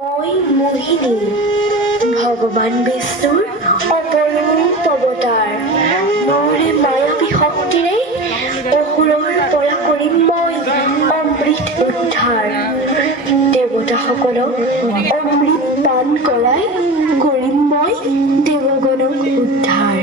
মই মোহিনী ভগৱান বিষ্ণুৰ অপৰূপ অৱতাৰ। মোৰে মায়াবী শক্তিৰে অসুৰৰ পৰা কৰিম মই অমৃত উদ্ধাৰ। দেৱতাসকলক অমৃত পান কৰাই কৰিম মই দেৱগণক উদ্ধাৰ।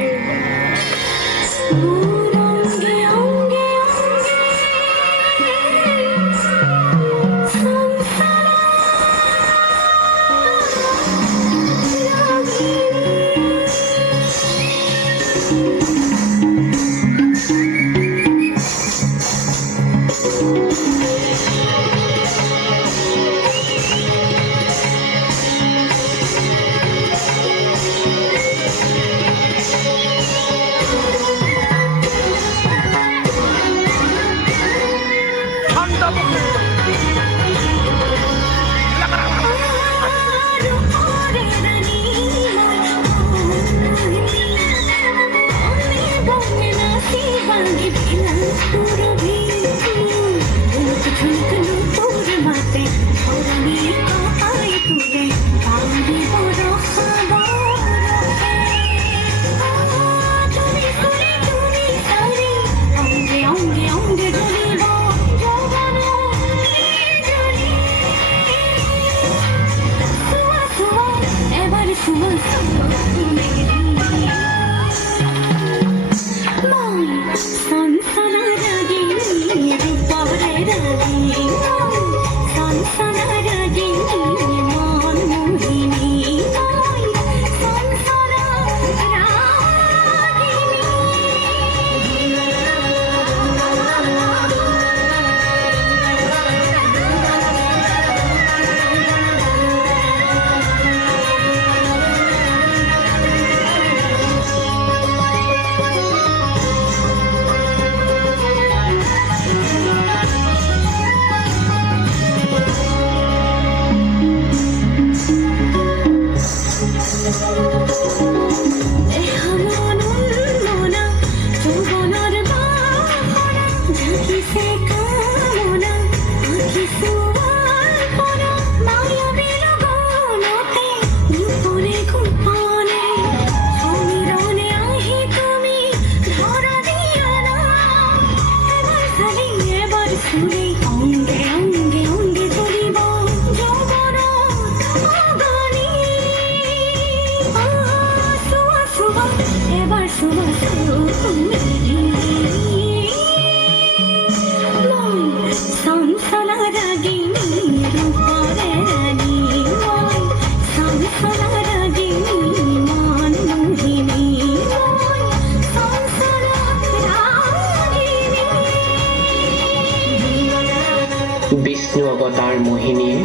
বিষ্ণু অৱতাৰ মোহিনীয়ে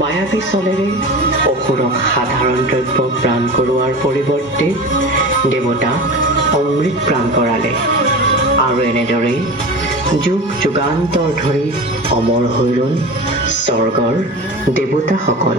মায়াবী চলেৰে অসুৰক সাধাৰণ দ্ৰব্য প্ৰাণ কৰোৱাৰ পৰিৱৰ্তে দেৱতাক অমৃত প্ৰাণ কৰালে আৰু এনেদৰেই যুগ যুগান্তৰ ধৰি অমৰ হৈ ৰ'ল স্বৰ্গৰ দেৱতাসকল।